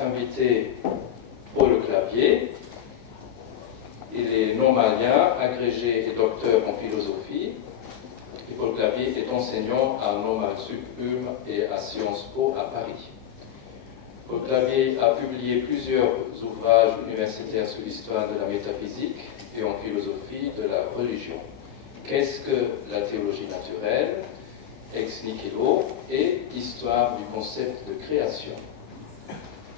Invité Paul Clavier. Il est normalien, agrégé et docteur en philosophie. Et Paul Clavier est enseignant à Normal Sup et à Sciences Po à Paris. Paul Clavier a publié plusieurs ouvrages universitaires sur l'histoire de la métaphysique et en philosophie de la religion. Qu'est-ce que la théologie naturelle, ex nihilo, et histoire du concept de création.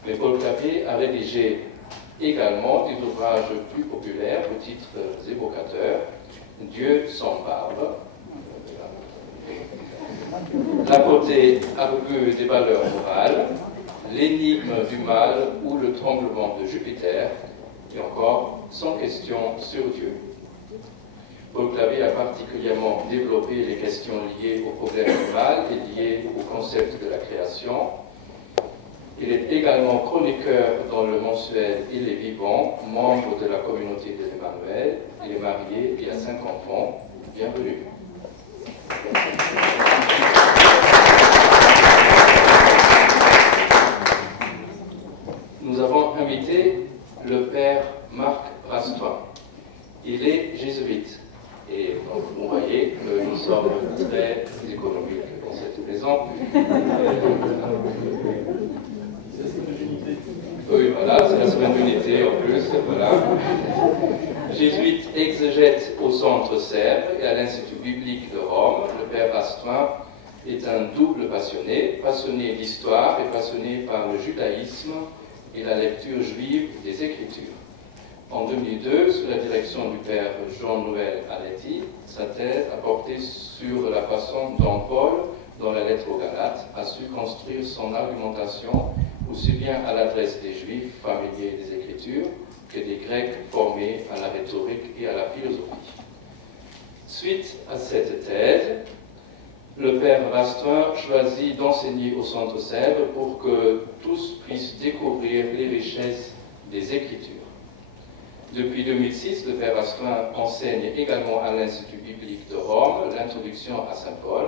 Mais Paul Clavier a rédigé également des ouvrages plus populaires aux titres évocateurs, Dieu sans barbe, La beauté aveugle des valeurs morales, L'énigme du mal ou le tremblement de Jupiter, et encore Sans question sur Dieu. Paul Clavier a particulièrement développé les questions liées au problème du mal et liées au concept de la création. Il est également chroniqueur dans le mensuel Il est vivant, membre de la communauté de l'Emmanuel. Il est marié et a 5 enfants. Bienvenue. Nous avons invité le père Marc Rastoin. Il est jésuite. Et donc, vous voyez que nous sommes très économiques dans cette maison. Oui, voilà, c'est la semaine d'unité en plus, voilà. Jésuite exégète au Centre Sèvres et à l'Institut biblique de Rome, le père Rastoin est un double passionné, passionné d'histoire et passionné par le judaïsme et la lecture juive des Écritures. En 2002, sous la direction du père Jean-Noël Aletti, sa thèse a porté sur la façon dont Paul, dans la lettre aux Galates, a su construire son argumentation aussi bien à l'adresse des Juifs familiers des Écritures que des Grecs formés à la rhétorique et à la philosophie. Suite à cette thèse, le père Rastoin choisit d'enseigner au Centre Sèvres pour que tous puissent découvrir les richesses des Écritures. Depuis 2006, le père Rastoin enseigne également à l'Institut biblique de Rome l'introduction à Saint Paul.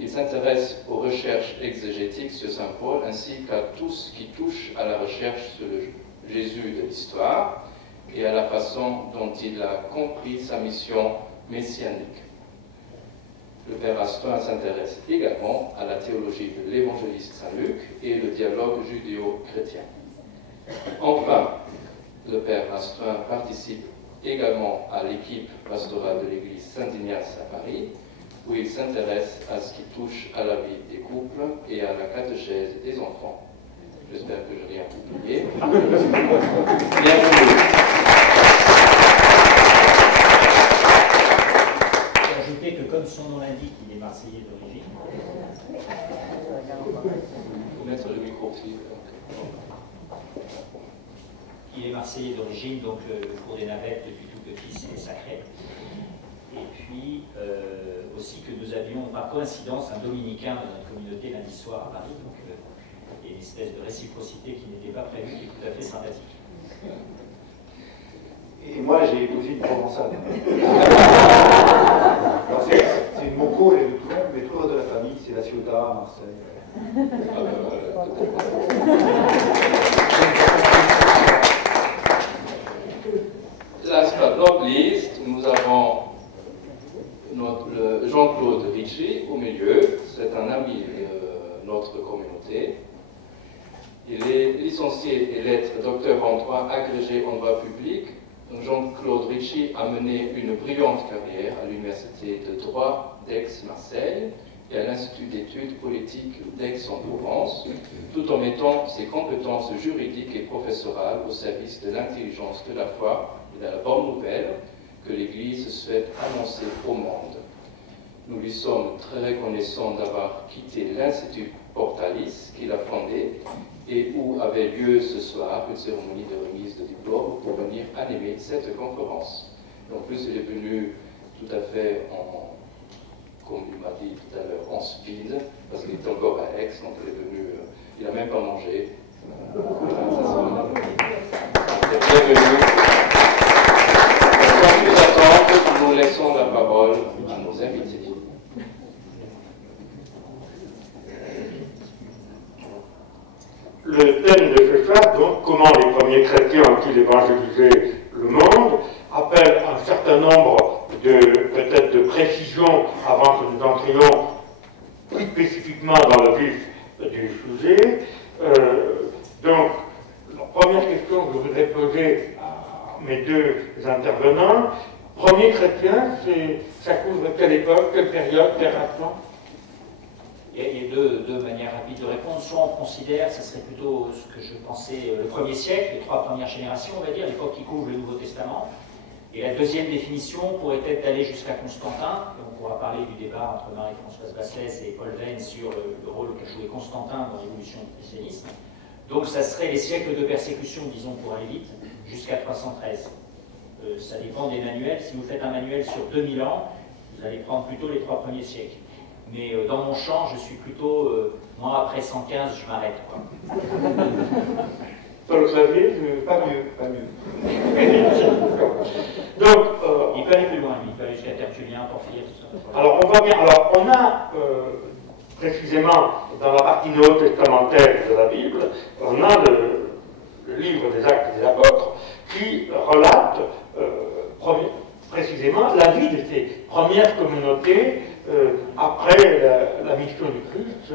Il s'intéresse aux recherches exégétiques sur Saint Paul ainsi qu'à tout ce qui touche à la recherche sur le Jésus de l'histoire et à la façon dont il a compris sa mission messianique. Le père Rastoin s'intéresse également à la théologie de l'évangéliste Saint Luc et le dialogue judéo-chrétien. Enfin, le père Rastoin participe également à l'équipe pastorale de l'église Saint-Ignace à Paris, où il s'intéresse à ce qui touche à la vie des couples et à la catéchèse des enfants. J'espère que je n'ai rien oublié. Bienvenue. J'ai ajouté que comme son nom l'indique, il est marseillais d'origine. Il faut mettre le micro aussi. Il est marseillais d'origine, donc le cours des navettes depuis tout petit, c'est sacré. Et puis aussi que nous avions par coïncidence un dominicain dans notre communauté lundi soir à Paris, donc il y a une espèce de réciprocité qui n'était pas prévue, qui est tout à fait sympathique. Et moi j'ai épousé une provençale. Alors c'est une Moco et le Toulon, mais tout le reste de la famille, c'est la Ciotat, Marseille. Last but not least, nous avons Jean-Claude Ricci au milieu. C'est un ami de notre communauté. Il est licencié et lettres, docteur en droit, agrégé en droit public. Jean-Claude Ricci a mené une brillante carrière à l'université de droit d'Aix-Marseille et à l'Institut d'études politiques d'Aix-en-Provence, tout en mettant ses compétences juridiques et professorales au service de l'intelligence de la foi et de la bonne nouvelle que l'Église souhaite annoncer au monde. Nous lui sommes très reconnaissants d'avoir quitté l'Institut Portalis qu'il a fondé et où avait lieu ce soir une cérémonie de remise de diplôme pour venir animer cette conférence. Et en plus, il est venu tout à fait comme il m'a dit tout à l'heure, en speed, parce qu'il est encore à Aix, donc il est venu, il n'a même pas mangé. Bienvenue. Sans plus attendre, nous laissons la parole à nos invités. Le thème de ce soir, donc, comment les premiers chrétiens ont-ils évangélisé le monde, appelle un certain nombre peut-être de précisions avant que nous entrions plus spécifiquement dans le vif du sujet. Donc, la première question que je voudrais poser à mes deux intervenants, premier chrétien, ça couvre quelle époque, quelle période, quel instant? Il y a deux manières rapides de répondre. Soit on considère, ce serait plutôt ce que je pensais, le 1er siècle, les 3 premières générations, on va dire, l'époque qui couvre le Nouveau Testament. Et la deuxième définition pourrait être d'aller jusqu'à Constantin. Et on pourra parler du débat entre Marie-Françoise Basselès et Paul Venn sur le rôle qu'a joué Constantin dans l'évolution du christianisme. Donc ça serait les siècles de persécution, disons pour aller vite, jusqu'à 313. Ça dépend des manuels. Si vous faites un manuel sur 2000 ans, vous allez prendre plutôt les 3 premiers siècles. Mais dans mon champ, je suis plutôt, moi après 115, je m'arrête. Sur le clavier, pas mieux. Donc, il peut aller plus loin, lui. Il peut aller jusqu'à Tertullien, Porphyre, tout ça. Alors, on va bien. Alors, on a précisément dans la partie néo-testamentaire de la Bible, on a le livre des Actes des Apôtres qui relate précisément la vie de ces premières communautés après la mission du Christ.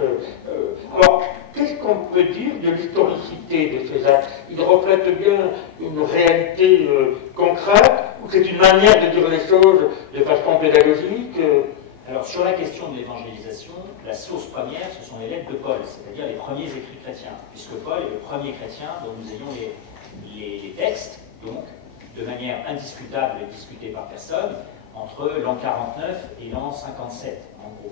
Alors, qu'est-ce qu'on peut dire de l'historicité de ces actes? Ils reflètent bien une réalité concrète, ou c'est une manière de dire les choses de façon pédagogique? Alors, sur la question de l'évangélisation, la source première, ce sont les lettres de Paul, c'est-à-dire les premiers écrits chrétiens, puisque Paul est le premier chrétien dont nous ayons les textes, donc, de manière indiscutable et discutée par personne, entre l'an 49 et l'an 57, en gros.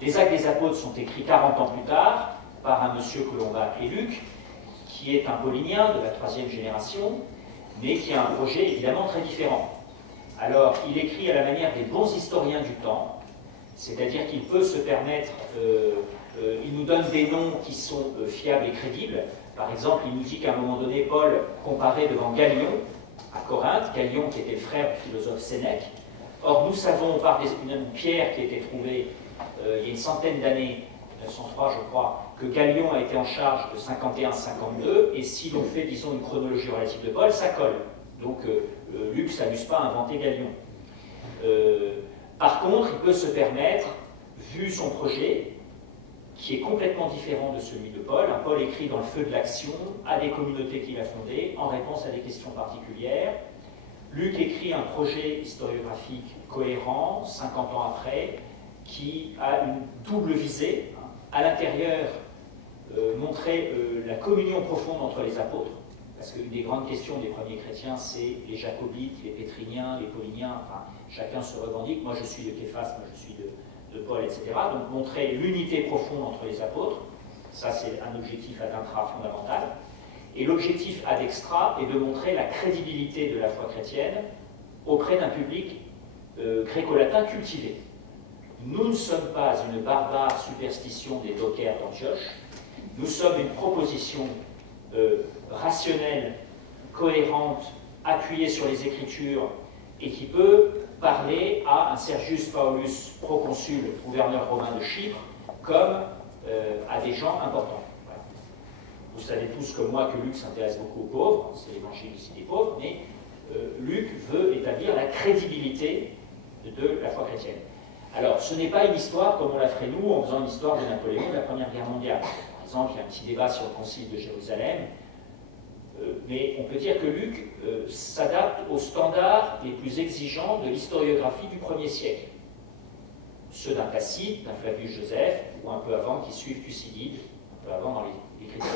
Les Actes des Apôtres sont écrits 40 ans plus tard par un monsieur que l'on va appeler Luc, qui est un paulinien de la 3e génération, mais qui a un projet évidemment très différent. Alors, il écrit à la manière des bons historiens du temps, c'est-à-dire qu'il peut se permettre, il nous donne des noms qui sont fiables et crédibles. Par exemple, il nous dit qu'à un moment donné, Paul comparait devant Galion, à Corinthe, Galion qui était le frère du philosophe Sénèque. Or, nous savons, par une pierre qui a été trouvée il y a une centaine d'années, 1903 je crois, que Galion a été en charge de 51-52, et si l'on fait, disons, une chronologie relative de Paul, ça colle. Donc, Luc ne s'amuse pas à inventer Galion. Par contre, il peut se permettre, vu son projet, qui est complètement différent de celui de Paul, Paul écrit dans le feu de l'action à des communautés qu'il a fondées, en réponse à des questions particulières. Luc écrit un projet historiographique cohérent, 50 ans après, qui a une double visée. À l'intérieur, montrer la communion profonde entre les apôtres, parce qu'une des grandes questions des premiers chrétiens, c'est les jacobites, les pétriniens, les pauliniens, enfin, chacun se revendique, moi je suis de Képhas, moi je suis de Paul, etc. Donc montrer l'unité profonde entre les apôtres, ça c'est un objectif ad intra fondamental. Et l'objectif ad extra est de montrer la crédibilité de la foi chrétienne auprès d'un public gréco-latin cultivé. Nous ne sommes pas une barbare superstition des dockers d'Antioche, nous sommes une proposition rationnelle, cohérente, appuyée sur les Écritures et qui peut parler à un Sergius Paulus, proconsul, gouverneur romain de Chypre, comme à des gens importants. Voilà. Vous savez tous comme moi que Luc s'intéresse beaucoup aux pauvres, c'est l'évangile aussi des pauvres, mais Luc veut établir la crédibilité de la foi chrétienne. Alors, ce n'est pas une histoire comme on la ferait nous en faisant une histoire de Napoléon de la Première Guerre mondiale. Par exemple, il y a un petit débat sur le concile de Jérusalem, mais on peut dire que Luc s'adapte aux standards les plus exigeants de l'historiographie du 1er siècle. Ceux d'un Tacite, d'un Flavius Joseph, ou un peu avant, qui suivent Thucydide, un peu avant dans les chrétiens.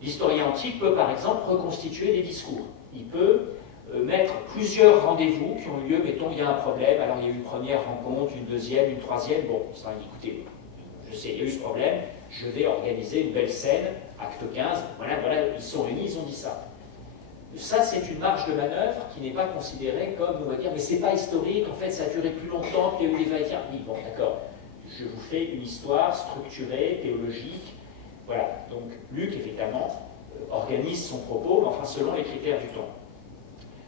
L'historien antique peut par exemple reconstituer des discours. Il peut mettre plusieurs rendez-vous qui ont eu lieu, mettons, il y a un problème, alors il y a eu une première rencontre, une deuxième, une troisième, bon, ça, écoutez, je sais, il y a eu ce problème, je vais organiser une belle scène, acte 15, voilà, ils sont réunis, ils ont dit ça. Ça, c'est une marge de manœuvre qui n'est pas considérée comme, on va dire, mais c'est pas historique, en fait, ça a duré plus longtemps, qu'il y a eu des va-et-vient. Oui, bon, d'accord, je vous fais une histoire structurée, théologique, voilà. Donc, Luc, évidemment, organise son propos, mais enfin, selon les critères du temps.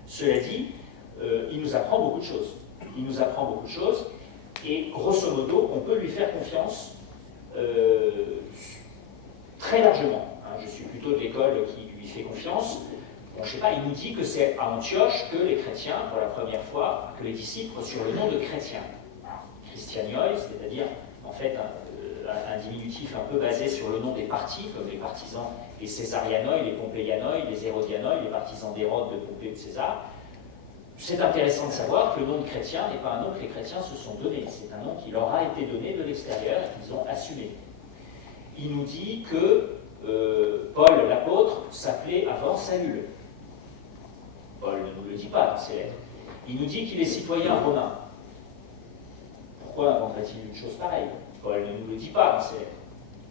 Cela dit, il nous apprend beaucoup de choses. Il nous apprend beaucoup de choses, et grosso modo, on peut lui faire confiance très largement. Hein, je suis plutôt de l'école qui lui fait confiance. Bon, je sais pas, il nous dit que c'est à Antioche que les chrétiens, pour la première fois, que les disciples reçurent le nom de chrétiens. Christianioi, c'est-à-dire, en fait, un diminutif un peu basé sur le nom des partis, comme les partisans, les Césarianoi, les Pompéianoi, les Hérodianoi, les partisans d'Hérode, de Pompée ou de César. C'est intéressant de savoir que le nom de chrétien n'est pas un nom que les chrétiens se sont donné, c'est un nom qui leur a été donné de l'extérieur et qu'ils ont assumé. Il nous dit que Paul l'apôtre s'appelait avant Saül. Paul ne nous le dit pas dans ses lettres. Il nous dit qu'il est citoyen romain. Pourquoi inventerait-il une chose pareille? Paul ne nous le dit pas dans ses lettres.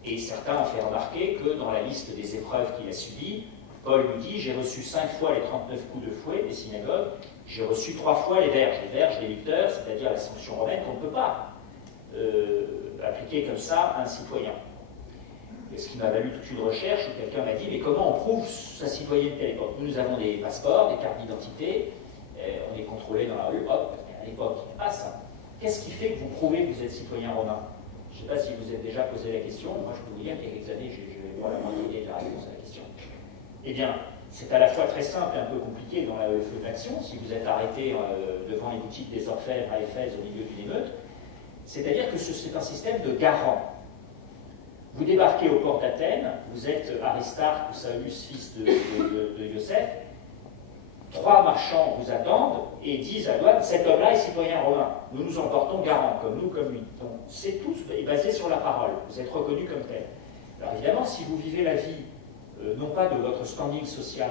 Et certains ont fait remarquer que dans la liste des épreuves qu'il a subies, Paul nous dit « J'ai reçu 5 fois les 39 coups de fouet des synagogues, j'ai reçu 3 fois les verges des licteurs, c'est-à-dire la sanction romaine qu'on ne peut pas appliquer comme ça à un citoyen. » Ce qui m'a valu toute une recherche où quelqu'un m'a dit « Mais comment on prouve sa citoyenneté à l'époque ?» Nous avons des passeports, des cartes d'identité, on est contrôlé dans la rue, hop, à l'époque, il n'y a pas ça. Qu'est-ce qui fait que vous prouvez que vous êtes citoyen romain? Je ne sais pas si vous êtes déjà posé la question, moi je peux vous dire qu'il y a quelques années, je n'avais pas la moindre idée de la réponse à la question. Eh bien, c'est à la fois très simple et un peu compliqué dans le feu de l'action, si vous êtes arrêté devant les boutiques des orfèvres à Éphèse au milieu d'une émeute, c'est-à-dire que c'est un système de garant. Vous débarquez au port d'Athènes, vous êtes Aristarque ou Saulus, fils de Joseph, 3 marchands vous attendent et disent à la douane, cet homme-là est citoyen romain, nous nous emportons garant, comme nous, comme lui. Donc c'est tout basé sur la parole, vous êtes reconnu comme tel. Alors évidemment, si vous vivez la vie, non pas de votre standing social,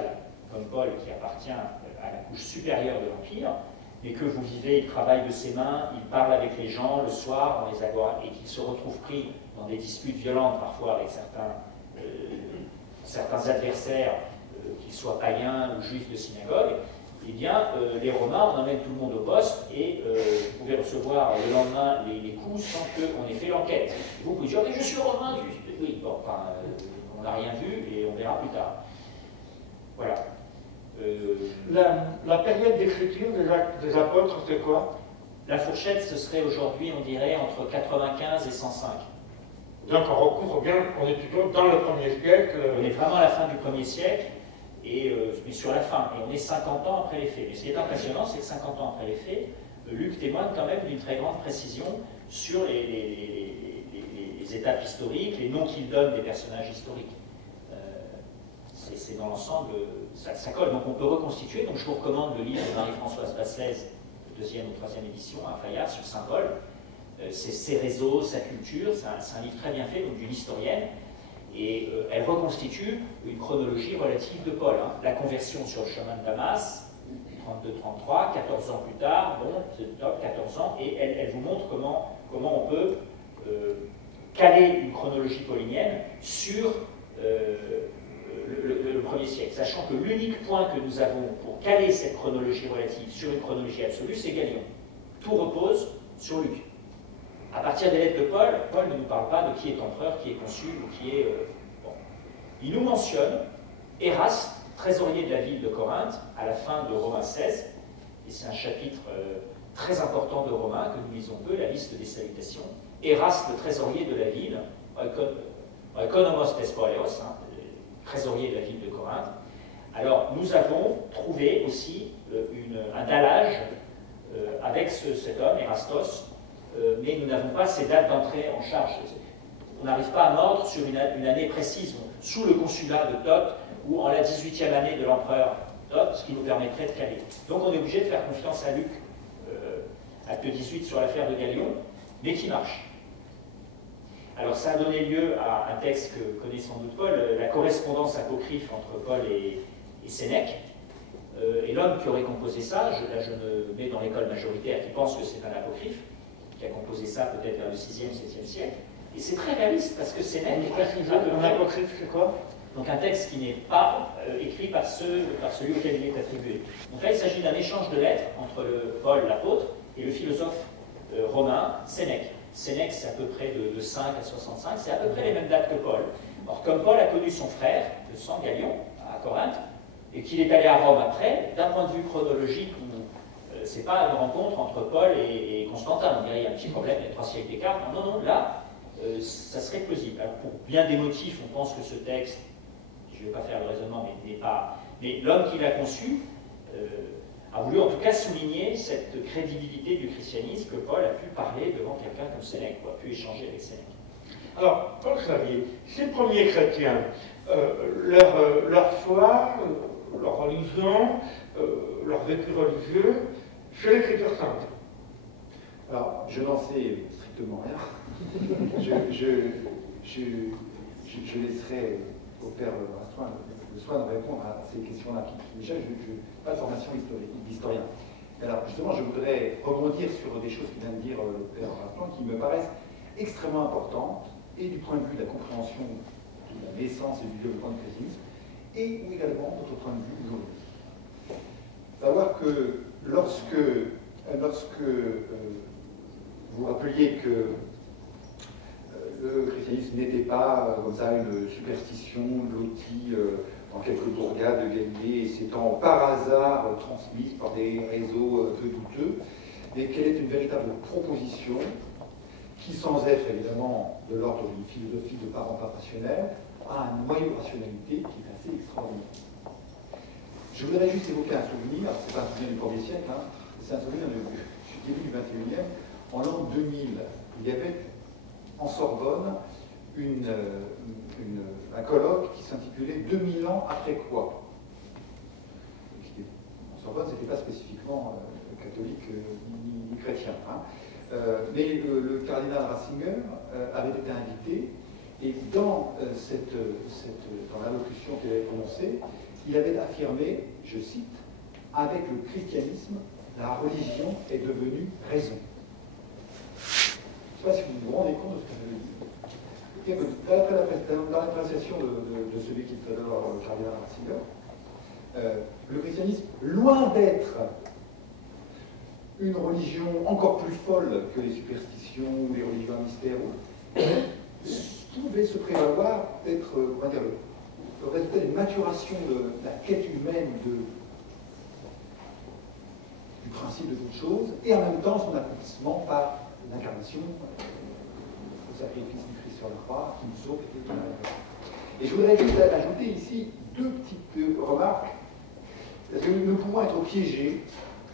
comme Paul qui appartient à la couche supérieure de l'Empire, mais que vous vivez, il travaille de ses mains, il parle avec les gens le soir dans les agoras, et qu'il se retrouve pris dans des disputes violentes parfois avec certains adversaires, qu'ils soient païens ou juifs de synagogue, eh bien, les Romains, on emmène tout le monde au poste et vous pouvez recevoir le lendemain les coups sans qu'on ait fait l'enquête. Vous pouvez dire, mais je suis Romain, oui, bon, enfin, on n'a rien vu et on verra plus tard. Voilà. La période d'écriture des apôtres, c'est quoi? La fourchette, ce serait aujourd'hui, on dirait, entre 95 et 105. Donc on recouvre bien, on est plutôt dans le 1er siècle. On est vraiment à la fin du 1er siècle, mais sur la fin, et on est 50 ans après les faits. Mais ce qui est impressionnant, c'est que 50 ans après les faits, Luc témoigne quand même d'une très grande précision sur les étapes historiques, les noms qu'il donne des personnages historiques. C'est dans l'ensemble, ça colle. Donc on peut reconstituer. Donc je vous recommande le livre de Marie-Françoise Basselès, 2e ou 3e édition, à Fayard, sur Saint Paul. C'est ses réseaux, sa culture. C'est un livre très bien fait, donc d'une historienne. Et elle reconstitue une chronologie relative de Paul. Hein. La conversion sur le chemin de Damas, 32-33, 14 ans plus tard, bon, c'est top, 14 ans, et elle vous montre comment on peut caler une chronologie paulinienne sur le 1er siècle, sachant que l'unique point que nous avons pour caler cette chronologie relative sur une chronologie absolue, c'est Galion. Tout repose sur Luc. À partir des lettres de Paul, Paul ne nous parle pas de qui est empereur, qui est consul ou qui est... bon. Il nous mentionne Éraste, trésorier de la ville de Corinthe, à la fin de Romains 16, et c'est un chapitre très important de Romains que nous lisons peu, la liste des salutations. Éraste, le trésorier de la ville, Oikonomos Thespoleos, trésorier de la ville de Corinthe. Alors, nous avons trouvé aussi un dallage avec cet homme, Érastos, mais nous n'avons pas ces dates d'entrée en charge. On n'arrive pas à mordre sur une année précise, sous le consulat de Thoth, ou en la 18e année de l'empereur Thoth, ce qui nous permettrait de caler. Donc on est obligé de faire confiance à Luc, acte 18 sur l'affaire de Galion, mais qui marche. Alors ça a donné lieu à un texte que connaît sans doute Paul, la correspondance apocryphe entre Paul et Sénèque. Et l'homme qui aurait composé ça, là je me mets dans l'école majoritaire qui pense que c'est un apocryphe, qui a composé ça peut-être vers le 6e, 7e siècle. Et c'est très réaliste parce que Sénèque... Un apocryphe, c'est quoi? Donc un texte qui n'est pas écrit par celui auquel il est attribué. Donc là, il s'agit d'un échange de lettres entre Paul, l'apôtre, et le philosophe romain Sénèque. Sénèque, c'est à peu près de 5 à 65, c'est à peu près les mêmes dates que Paul. Or, comme Paul a connu son frère, de sang, Galion, à Corinthe, et qu'il est allé à Rome après, d'un point de vue chronologique, c'est pas une rencontre entre Paul et Constantin. On dirait qu'il y a un petit problème, il y a 3 siècles d'écart. Non, non, là, ça serait plausible. Alors, pour bien des motifs, on pense que ce texte, je ne vais pas faire le raisonnement, mais n'est pas... Mais l'homme qui l'a conçu a voulu en tout cas souligner cette crédibilité du christianisme, que Paul a pu parler devant quelqu'un comme Sénèque, ou a pu échanger avec Sénèque. Alors, Paul Xavier, ces premiers chrétiens, leur foi, leur religion, leur vécu religieux, c'est l'Écriture sainte. Alors, je n'en sais strictement rien. Je laisserai au père Rastrein le soin de répondre à ces questions-là. Déjà, je n'ai pas de formation d'historien. Alors, justement, je voudrais rebondir sur des choses que vient de dire le père Rastrein qui me paraissent extrêmement importantes, et du point de vue de la compréhension de la naissance et du développement du christianisme, et également de notre point de vue aujourd'hui. Savoir que lorsque vous rappeliez que le christianisme n'était pas comme ça une superstition lotie en quelques bourgades de Galilée et s'étant par hasard transmise par des réseaux peu douteux, mais qu'elle est une véritable proposition qui, sans être évidemment de l'ordre d'une philosophie de part en part rationnelle, a un noyau de rationalité qui est assez extraordinaire. Je voudrais juste évoquer un souvenir, c'est pas un souvenir du 1er siècle, hein, c'est un souvenir du début du 21e. En l'an 2000, il y avait en Sorbonne un colloque qui s'intitulait 2000 ans après quoi? En Sorbonne, ce n'était pas spécifiquement catholique ni chrétien. Hein. Mais le cardinal Ratzinger avait été invité, et dans l'allocution qu'il avait prononcée, il avait affirmé, je cite, « Avec le christianisme, la religion est devenue raison ». Je ne sais pas si vous vous rendez compte de ce que je veux dire. Dans l'appréciation de celui qui est tout à l'heure le cardinal Ratzinger, le christianisme, loin d'être une religion encore plus folle que les superstitions ou les religions à mystère, pouvait se prévaloir d'être, comment dire, le résultat d'une maturation de la quête humaine du principe de toute chose, et en même temps son accomplissement par l'incarnation, le sacrifice du Christ sur la croix, qui nous sauve et qui nous répare. Et je voudrais juste ajouter ici 2 petites remarques, parce que nous pouvons être piégés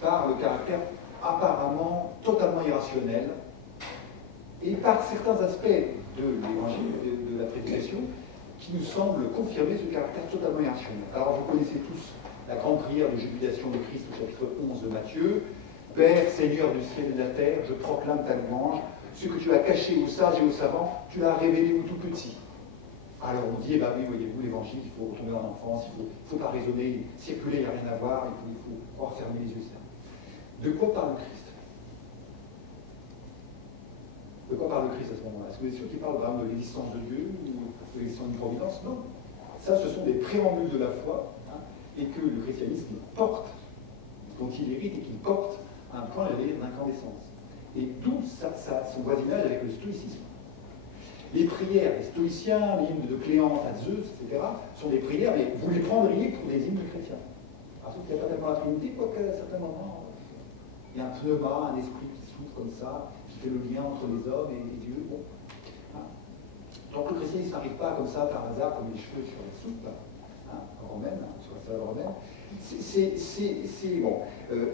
par le caractère apparemment totalement irrationnel et par certains aspects de l'évangile, de la prédication, qui nous semblent confirmer ce caractère totalement irrationnel. Alors vous connaissez tous la grande prière de jubilation de Christ au chapitre 11 de Matthieu. Père, Seigneur du ciel et de la terre, je proclame ta louange. Ce que tu as caché aux sages et aux savants, tu l'as révélé aux tout petits. Alors on dit, eh bien oui, voyez-vous, l'évangile, il faut retomber en enfance, il ne faut pas raisonner, circuler, il n'y a rien à voir, il faut pouvoir fermer les yeux. De quoi parle le Christ? De quoi parle le Christ à ce moment-là? Est-ce que vous êtes sûr qu'il parle vraiment de l'existence de Dieu ou de l'existence d'une providence? Non. Ça, ce sont des préambules de la foi, hein, et que le christianisme porte, dont il hérite et qu'il porte à un point élevé d'incandescence. Et d'où son voisinage avec le stoïcisme. Les prières des stoïciens, les hymnes de Cléante à Zeus, etc., sont des prières, mais vous les prendriez pour des hymnes chrétiens. Parce qu'il n'y a pas tellement la Trinité, quoique à certains moments, il y a un pneuma, un esprit qui souffle comme ça, qui fait le lien entre les hommes et Dieu. Bon. Hein. Donc le christianisme n'arrive pas comme ça par hasard, comme les cheveux sur la soupe, hein, romaine, sur la salade romaine. C'est bon.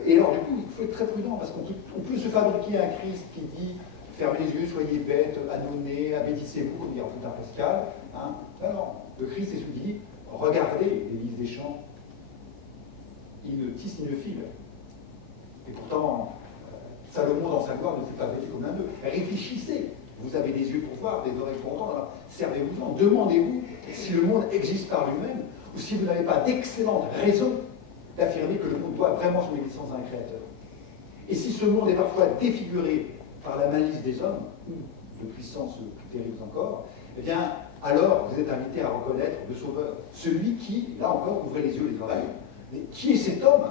Et alors du coup, il faut être très prudent, parce qu'on peut se fabriquer un Christ qui dit fermez les yeux, soyez bêtes, annonnez, abêtissez-vous, comme dit en Saint Pascal. Hein. Non, le Christ est celui qui dit regardez l'Église des champs, il ne tisse ni ne file. Et pourtant, Salomon dans sa gloire ne fut pas vêtu comme un nœud. Réfléchissez, vous avez des yeux pour voir, des oreilles pour entendre, alors servez-vous-en, demandez-vous si le monde existe par lui-même, ou si vous n'avez pas d'excellentes raisons d'affirmer que le monde doit vraiment son existence à un créateur. Et si ce monde est parfois défiguré par la malice des hommes, ou de puissance plus terrible encore, eh bien, alors vous êtes invité à reconnaître le Sauveur, celui qui, là encore, ouvrait les yeux, les oreilles. Mais qui est cet homme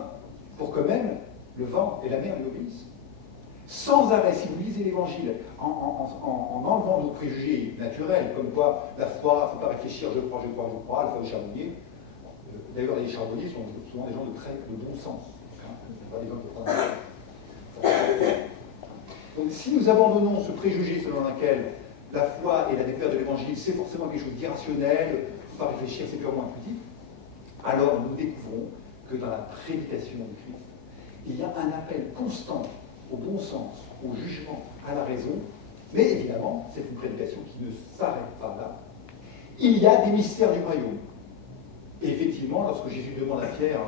pour que même le vent et la mer lui obéissent? Sans arrêt, si vous lisez l'Évangile, en enlevant nos préjugés naturels, comme quoi la foi, il ne faut pas réfléchir, je crois, la foi des charbonniers. D'ailleurs, les charbonniers sont souvent des gens de bon sens. Hein, pas des gens qui prennent... Donc, si nous abandonnons ce préjugé selon lequel la foi et la découverte de l'Évangile, c'est forcément quelque chose d'irrationnel, il ne faut pas réfléchir, c'est purement intuitif, alors nous découvrons que dans la prédication du Christ, il y a un appel constant au bon sens, au jugement, à la raison, mais évidemment, c'est une prédication qui ne s'arrête pas là. Il y a des mystères du royaume. Et effectivement, lorsque Jésus demande à Pierre,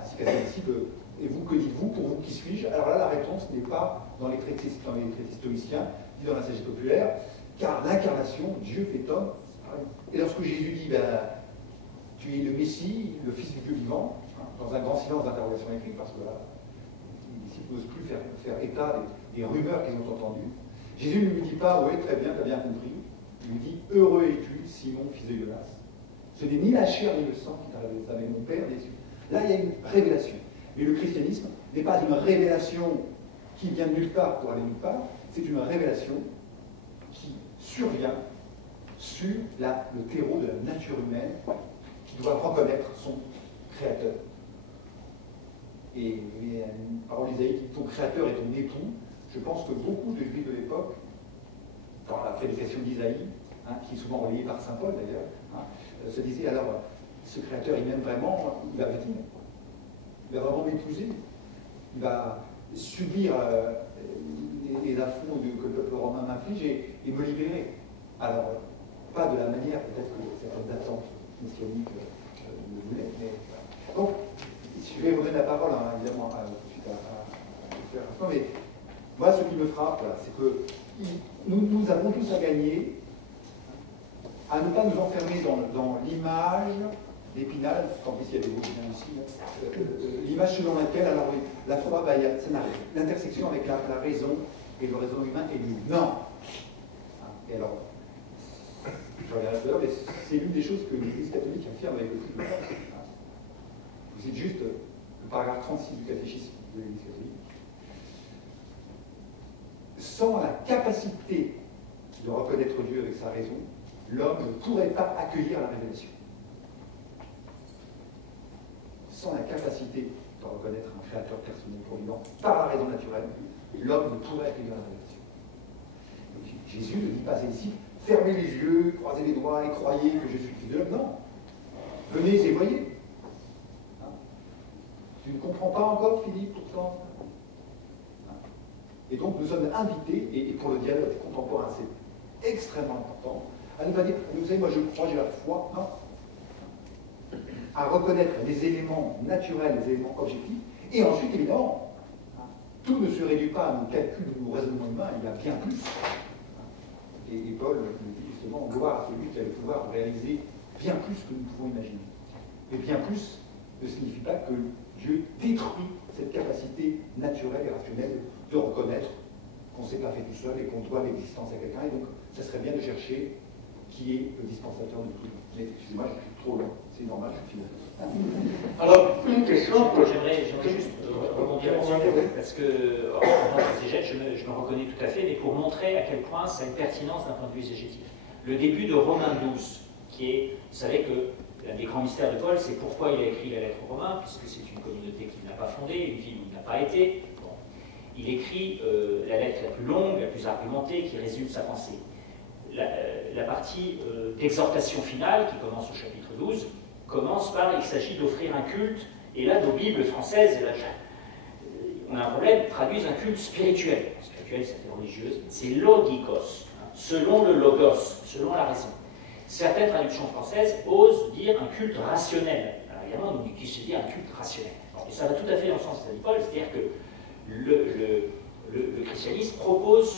ainsi qu'à ses disciples, et vous, que dites-vous, pour vous, qui suis-je? Alors là, la réponse n'est pas dans les traités stoïciens, ni dans la sagesse populaire, car l'incarnation, Dieu fait homme. Et lorsque Jésus dit, ben, tu es le Messie, le Fils du Dieu vivant, hein, dans un grand silence d'interrogation écrite, parce que là, les disciples n'osent plus faire état des rumeurs qu'ils ont entendues, Jésus ne lui dit pas, oui, très bien, tu as bien compris. Il lui dit, heureux es-tu, Simon, fils de Jonas. Ce n'est ni la chair ni le sang qui t'a révélé ça, mais mon Père des cieux. Là, il y a une révélation. Mais le christianisme n'est pas une révélation qui vient de nulle part pour aller nulle part, c'est une révélation qui survient sur le terreau de la nature humaine qui doit reconnaître son créateur. Et une parole d'Isaïe qui dit ton créateur est ton époux. Je pense que beaucoup de juifs de l'époque, dans la prédication d'Isaïe, hein, qui est souvent relayée par saint Paul d'ailleurs, hein, se disaient alors ce créateur il m'aime vraiment, il va m'épouser. Il va vraiment m'épouser. Il va subir les affronts que le peuple romain m'inflige et me libérer. Alors, pas de la manière peut-être que certaines attentes messianiques le voulaient, mais donc, je vais vous donner la parole, hein, évidemment, tout de suite à faire un mais moi, ce qui me frappe, voilà, c'est que nous avons tous à gagner à ne pas nous enfermer dans l'image d'Épinal, tant pis s'il y a des mots bien ici, l'image selon laquelle, alors oui, la foi, bah, c'est l'intersection avec la raison et le raison humain est nul. Non. Et alors, je reviendrai tout à l'heure, mais c'est l'une des choses que l'Église catholique affirme avec le Christ. Vous citez juste le paragraphe 36 du catéchisme de l'Église catholique. Sans la capacité de reconnaître Dieu avec sa raison, l'homme ne pourrait pas accueillir la révélation. Sans la capacité de reconnaître un créateur personnel provident par la raison naturelle, l'homme ne pourrait accueillir la révélation. Donc, Jésus ne dit pas à ses disciples, fermez les yeux, croisez les doigts et croyez que je suis le Fils de l'homme. Non. Venez et voyez. Hein? Tu ne comprends pas encore, Philippe, pourtant. Hein? Et donc nous sommes invités, et pour le dialogue contemporain, c'est extrêmement important, à ne pas dire, vous savez, moi je crois, j'ai la foi. Non. À reconnaître les éléments naturels, les éléments objectifs, et ensuite, évidemment, tout ne se réduit pas à nos calculs ou nos raisonnements humains, il y a bien plus. Et Paul nous dit justement, gloire à celui qui a le pouvoir de réaliser bien plus que nous pouvons imaginer. Et bien plus ne signifie pas que Dieu détruit cette capacité naturelle et rationnelle de reconnaître qu'on ne s'est pas fait tout seul et qu'on doit l'existence à quelqu'un. Et donc, ça serait bien de chercher qui est le dispensateur de tout. Mais excusez-moi, je suis trop long. C'est normal, je suis fini. Alors, une question que j'aimerais juste rebondir là-dessus, parce que en tant qu'exégète, je me reconnais tout à fait, mais pour montrer à quel point ça a une pertinence d'un point de vue exégétique. Le début de Romains 12, qui est, vous savez que l'un des grands mystères de Paul, c'est pourquoi il a écrit la lettre aux Romains, puisque c'est une communauté qu'il n'a pas fondée, une ville où il n'a pas été. Bon. Il écrit la lettre la plus longue, la plus argumentée, qui résume sa pensée. La partie d'exhortation finale, qui commence au chapitre 12, commence par « il s'agit d'offrir un culte », et là, nos Bibles françaises, on a un problème, traduisent un culte spirituel. Spirituel, ça fait religieuse, c'est logikos, hein, selon le logos, selon la raison. Certaines traductions françaises osent dire un culte rationnel. Alors évidemment, on dit qu'il se dit un culte rationnel. Et ça va tout à fait dans le sens de dit Paul, c'est-à-dire que le christianisme propose